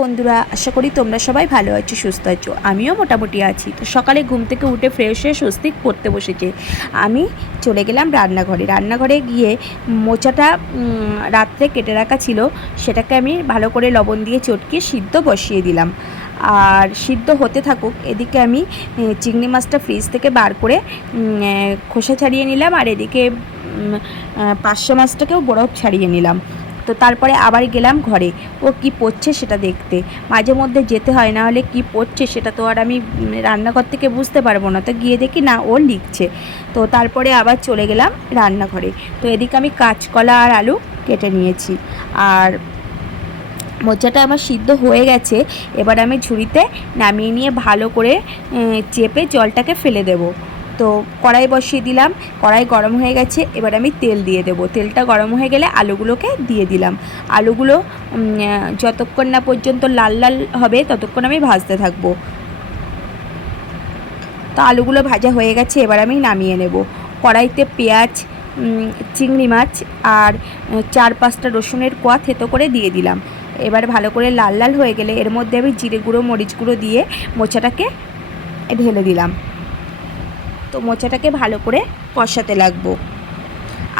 বন্ধুরা, আশা করি তোমরা সবাই ভালো আছো, সুস্থ আছো। আমিও মোটামুটি আছি। তো সকালে ঘুম থেকে উঠে ফ্রেশ হয়ে স্বস্তিক পড়তে বসেছে। আমি চলে গেলাম রান্নাঘরে গিয়ে মোচাটা রাত্রে কেটে রাখা ছিল, সেটাকে আমি ভালো করে লবণ দিয়ে চটকিয়ে সিদ্ধ বসিয়ে দিলাম। আর সিদ্ধ হতে থাকুক, এদিকে আমি চিংড়ি মাছটা ফ্রিজ থেকে বার করে খোসা ছাড়িয়ে নিলাম, আর এদিকে পার্শে মাছটাকেও বরফ ছাড়িয়ে নিলাম। তো তারপরে আবার গেলাম ঘরে ও কি পড়ছে সেটা দেখতে। মাঝে মধ্যে যেতে হয়, না হলে কি পড়ছে সেটা তো আর আমি রান্নাঘর থেকে বুঝতে পারবো না। তো গিয়ে দেখি না, ও লিখছে। তো তারপরে আবার চলে গেলাম রান্নাঘরে। তো এদিকে আমি কাঁচকলা আর আলু কেটে নিয়েছি, আর মোচাটা আমার সিদ্ধ হয়ে গেছে। এবার আমি ঝুড়িতে নামিয়ে নিয়ে ভালো করে চেপে জলটাকে ফেলে দেব। তো কড়াই বসিয়ে দিলাম, কড়াই গরম হয়ে গেছে। এবার আমি তেল দিয়ে দেবো। তেলটা গরম হয়ে গেলে আলুগুলোকে দিয়ে দিলাম। আলুগুলো যতক্ষণ না পর্যন্ত লাল লাল হবে ততক্ষণ আমি ভাজতে থাকবো। তো আলুগুলো ভাজা হয়ে গেছে, এবার আমি নামিয়ে নেব। কড়াইতে পেঁয়াজ, চিংড়ি মাছ আর 4-5টা রসুনের কোয়া থেতো করে দিয়ে দিলাম। এবার ভালো করে লাল লাল হয়ে গেলে এর মধ্যে আমি জিরে গুঁড়ো, মরিচ গুঁড়ো দিয়ে মোচাটাকে ঢেলে দিলাম। তো মোচাটাকে ভালো করে কষাতে লাগবো।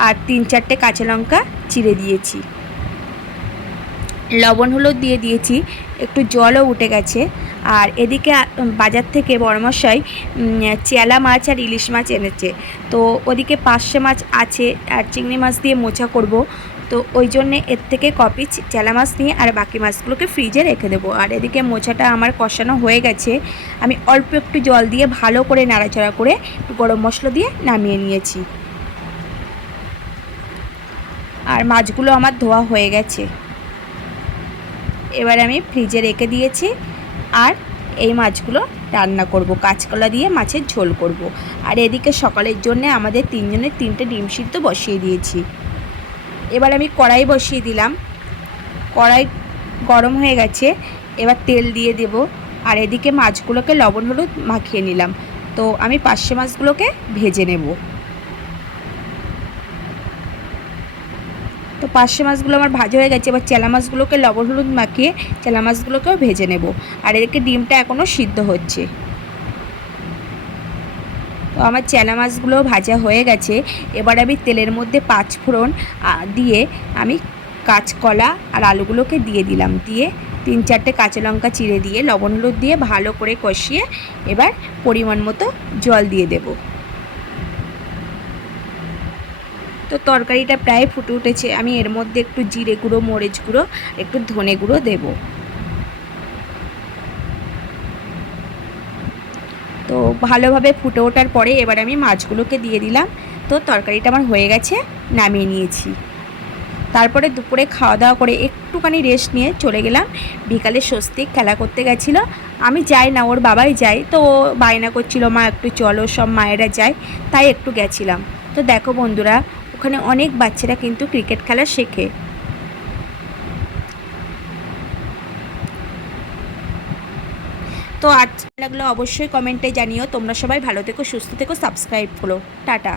আর 3-4টে কাঁচা লঙ্কা চিড়ে দিয়েছি, লবণ হলুদ দিয়ে দিয়েছি, একটু জলও উঠে গেছে। আর এদিকে বাজার থেকে বড়মশাই চেলা মাছ আর ইলিশ মাছ এনেছে। তো ওদিকে পার্শে মাছ আছে, আর চিংড়ি মাছ দিয়ে মোচা করব। তো ওই জন্যে এর থেকে কপি চেলা মাছ নিয়ে আর বাকি মাছগুলোকে ফ্রিজে রেখে দেবো। আর এদিকে মোচাটা আমার কষানো হয়ে গেছে। আমি অল্প একটু জল দিয়ে ভালো করে নাড়াচাড়া করে একটু গরম মশলা দিয়ে নামিয়ে নিয়েছি। আর মাছগুলো আমার ধোয়া হয়ে গেছে। এবার আমি ফ্রিজে রেখে দিয়েছি। আর এই মাছগুলো রান্না করব, কাঁচকলা দিয়ে মাছের ঝোল করব। আর এদিকে সকালের জন্য আমাদের 3জনের 3টে ডিম সিদ্ধ বসিয়ে দিয়েছি। এবার আমি কড়াই বসিয়ে দিলাম। কড়াই গরম হয়ে গেছে, এবার তেল দিয়ে দেব। আর এদিকে মাছগুলোকে লবণ হলুদ মাখিয়ে নিলাম। তো আমি পার্শে মাছগুলোকে ভেজে নেব। তো পার্শে মাছগুলো আমার ভাজা হয়ে গেছে। এবার চেলা মাছগুলোকে লবণ হলুদ মাখিয়ে চেলা মাছগুলোকেও ভেজে নেব। আর এদিকে ডিমটা এখনও সিদ্ধ হচ্ছে। তো আমার চেলা মাছগুলো ভাজা হয়ে গেছে। এবার আমি তেলের মধ্যে 5 ফোড়ন দিয়ে আমি কাঁচকলা আর আলুগুলোকে দিয়ে দিলাম। দিয়ে 3-4টে কাঁচা লঙ্কা চিড়ে দিয়ে লবণ হলুদ দিয়ে ভালো করে কষিয়ে এবার পরিমাণ মতো জল দিয়ে দেব। তো তরকারিটা প্রায় ফুটে উঠেছে। আমি এর মধ্যে একটু জিরে গুঁড়ো, মরিচ গুঁড়ো, একটু ধনে গুঁড়ো দেব। তো ভালোভাবে ফুটে ওঠার পরে এবার আমি মাছগুলোকে দিয়ে দিলাম। তো তরকারিটা আমার হয়ে গেছে, নামিয়ে নিয়েছি। তারপরে দুপুরে খাওয়া দাওয়া করে একটুখানি রেস্ট নিয়ে চলে গেলাম। বিকালে স্বস্তিক খেলা করতে গেছিলো। আমি যাই না, ওর বাবাই যায়। তো ও বায়না করছিল, মা একটু চলো, সব মায়েরা যায়, তাই একটু গেছিলাম। তো দেখো বন্ধুরা, ওখানে অনেক বাচ্চারা কিন্তু ক্রিকেট খেলা শেখে। তো আজ লাগলো অবশ্যই কমেন্টে জানিও। তোমরা সবাই ভালো থেকো, সুস্থ থেকো, সাবস্ক্রাইব করো। টাটা।